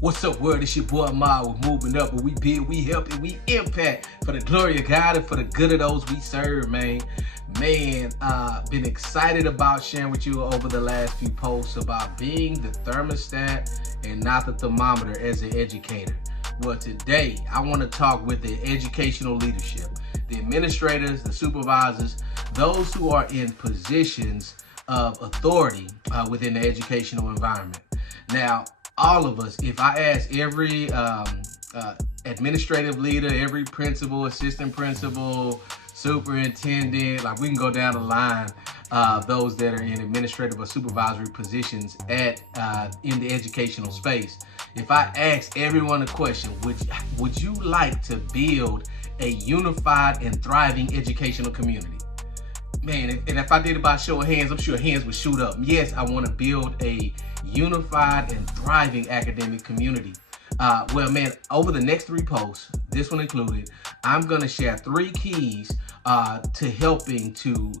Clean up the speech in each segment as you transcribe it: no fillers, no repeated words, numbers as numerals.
What's up, world? It's your boy Ahmad with Moving Up, where we build, we help, and we impact for the glory of God and for the good of those we serve, man. Been excited about sharing with you over the last few posts about being the thermostat and not the thermometer as an educator. Well, today I want to talk with the educational leadership, the administrators, the supervisors, those who are in positions of authority within the educational environment. Now, all of us, if I ask every administrative leader, every principal, assistant principal, superintendent, like we can go down the line, those that are in administrative or supervisory positions in the educational space. If I ask everyone a question, would you like to build a unified and thriving educational community? Man, and if I did it by show of hands, I'm sure hands would shoot up. Yes, I want to build a unified and thriving academic community. Well, man, over the next 3 posts, this one included, I'm going to share 3 keys to helping to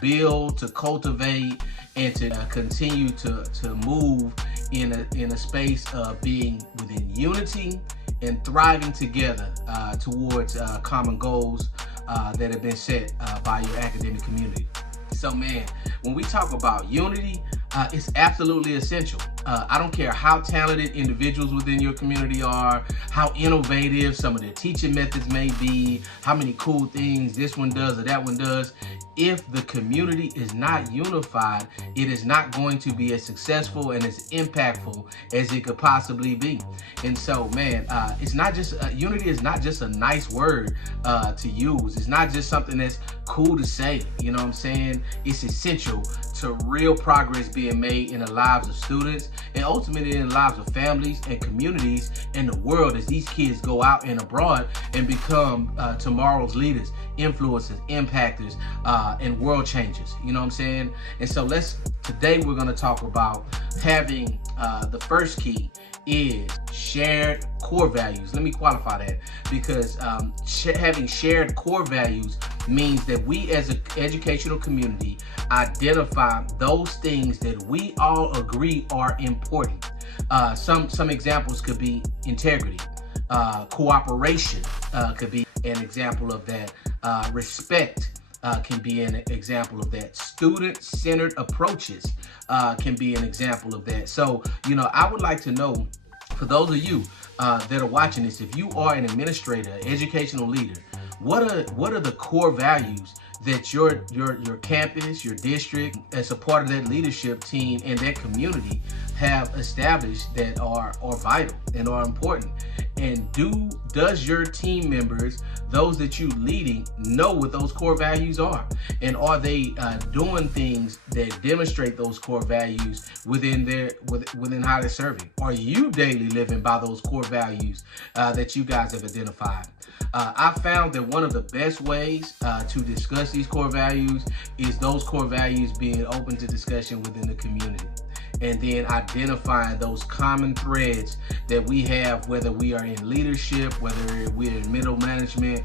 build, to cultivate, and to continue to move in a space of being within unity and thriving together towards common goals that have been set by your academic community. So, man, when we talk about unity, it's absolutely essential. I don't care how talented individuals within your community are, how innovative some of their teaching methods may be, how many cool things this one does or that one does. If the community is not unified, it is not going to be as successful and as impactful as it could possibly be. And so, man, it's not just unity is not just a nice word to use. It's not just something that's cool to say. You know what I'm saying? It's essential to real progress being made in the lives of students and ultimately in the lives of families and communities and the world as these kids go out and abroad and become tomorrow's leaders, influencers, impactors, and world changers. You know what I'm saying? And so today we're going to talk about having the first key is shared core values. Let me qualify that, because having shared core values means that we as an educational community identify those things that we all agree are important. Some examples could be integrity, cooperation could be an example of that, respect can be an example of that, student-centered approaches can be an example of that. So, you know, I would like to know, for those of you that are watching this, if you are an administrator, educational leader, what are the core values that your campus, your district, as a part of that leadership team and that community have established that are vital and are important? And does your team members, those that you leading, know what those core values are? And are they doing things that demonstrate those core values within how they're serving? Are you daily living by those core values that you guys have identified? I found that one of the best ways to discuss these core values is those core values being open to discussion within the community, and then identifying those common threads that we have, whether we are in leadership, whether we're in middle management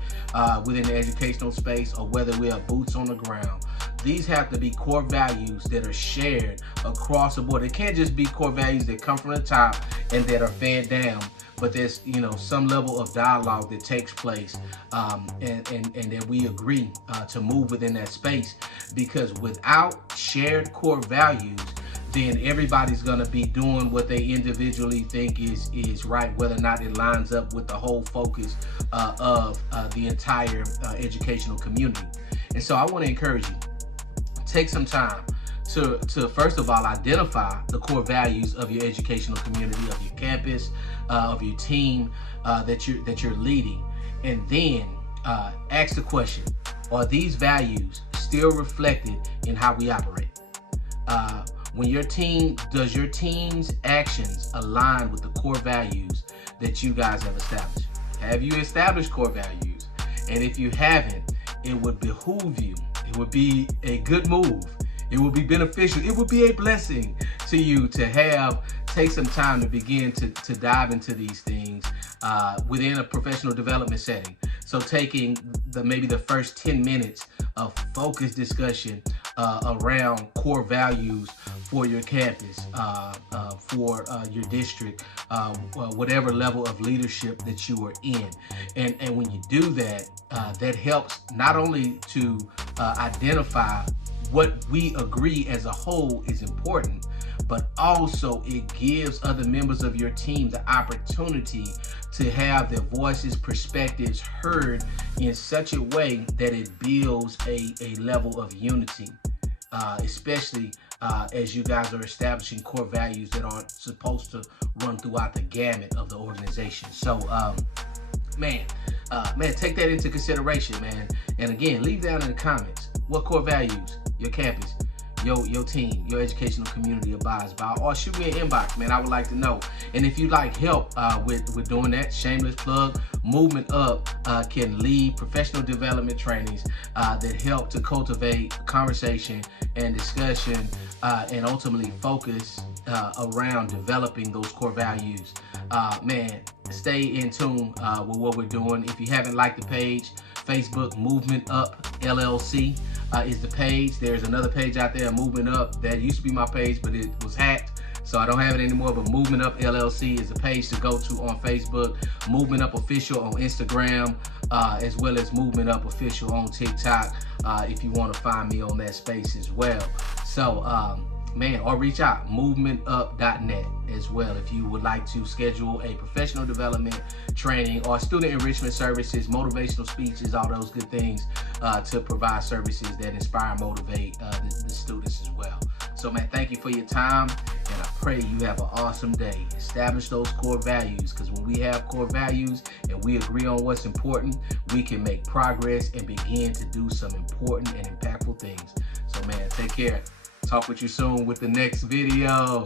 within the educational space, or whether we are boots on the ground. These have to be core values that are shared across the board. It can't just be core values that come from the top and that are fed down, but there's, you know, some level of dialogue that takes place and that we agree to move within that space. Because without shared core values, then everybody's going to be doing what they individually think is right, whether or not it lines up with the whole focus of the entire educational community. And so I want to encourage you, take some time to first of all identify the core values of your educational community, of your campus, of your team that you're leading, and then ask the question: are these values still reflected in how we operate? Does your team's actions align with the core values that you guys have established? Have you established core values? And if you haven't, it would behoove you. It would be a good move. It would be beneficial. It would be a blessing to you to take some time to begin to dive into these things within a professional development setting. So taking maybe the first 10 minutes of focused discussion around core values for your campus, for your district, whatever level of leadership that you are in. And when you do that, that helps not only to identify what we agree as a whole is important, but also it gives other members of your team the opportunity to have their voices, perspectives heard in such a way that it builds a level of unity, especially as you guys are establishing core values that are supposed to run throughout the gamut of the organization. So, man, take that into consideration, man. And again, leave down in the comments what core values your campus, your team, your educational community abides by, or shoot me an inbox, man. I would like to know. And if you'd like help with doing that, shameless plug, MovementUp can lead professional development trainings that help to cultivate conversation and discussion and ultimately focus around developing those core values. Man, stay in tune with what we're doing. If you haven't liked the page, Facebook, MovementUp LLC is the page. There's another page out there, MovementUp, that used to be my page, but it was hacked, so I don't have it anymore. But MovementUp LLC is a page to go to on Facebook, MovementUp Official on Instagram, as well as MovementUp Official on TikTok, if you want to find me on that space as well. So, man, or reach out, movementup.net as well, if you would like to schedule a professional development training or student enrichment services, motivational speeches, all those good things to provide services that inspire and motivate the students as well. So, man, thank you for your time, and I pray you have an awesome day. Establish those core values, because when we have core values and we agree on what's important, we can make progress and begin to do some important and impactful things. So, man, take care. Talk with you soon with the next video.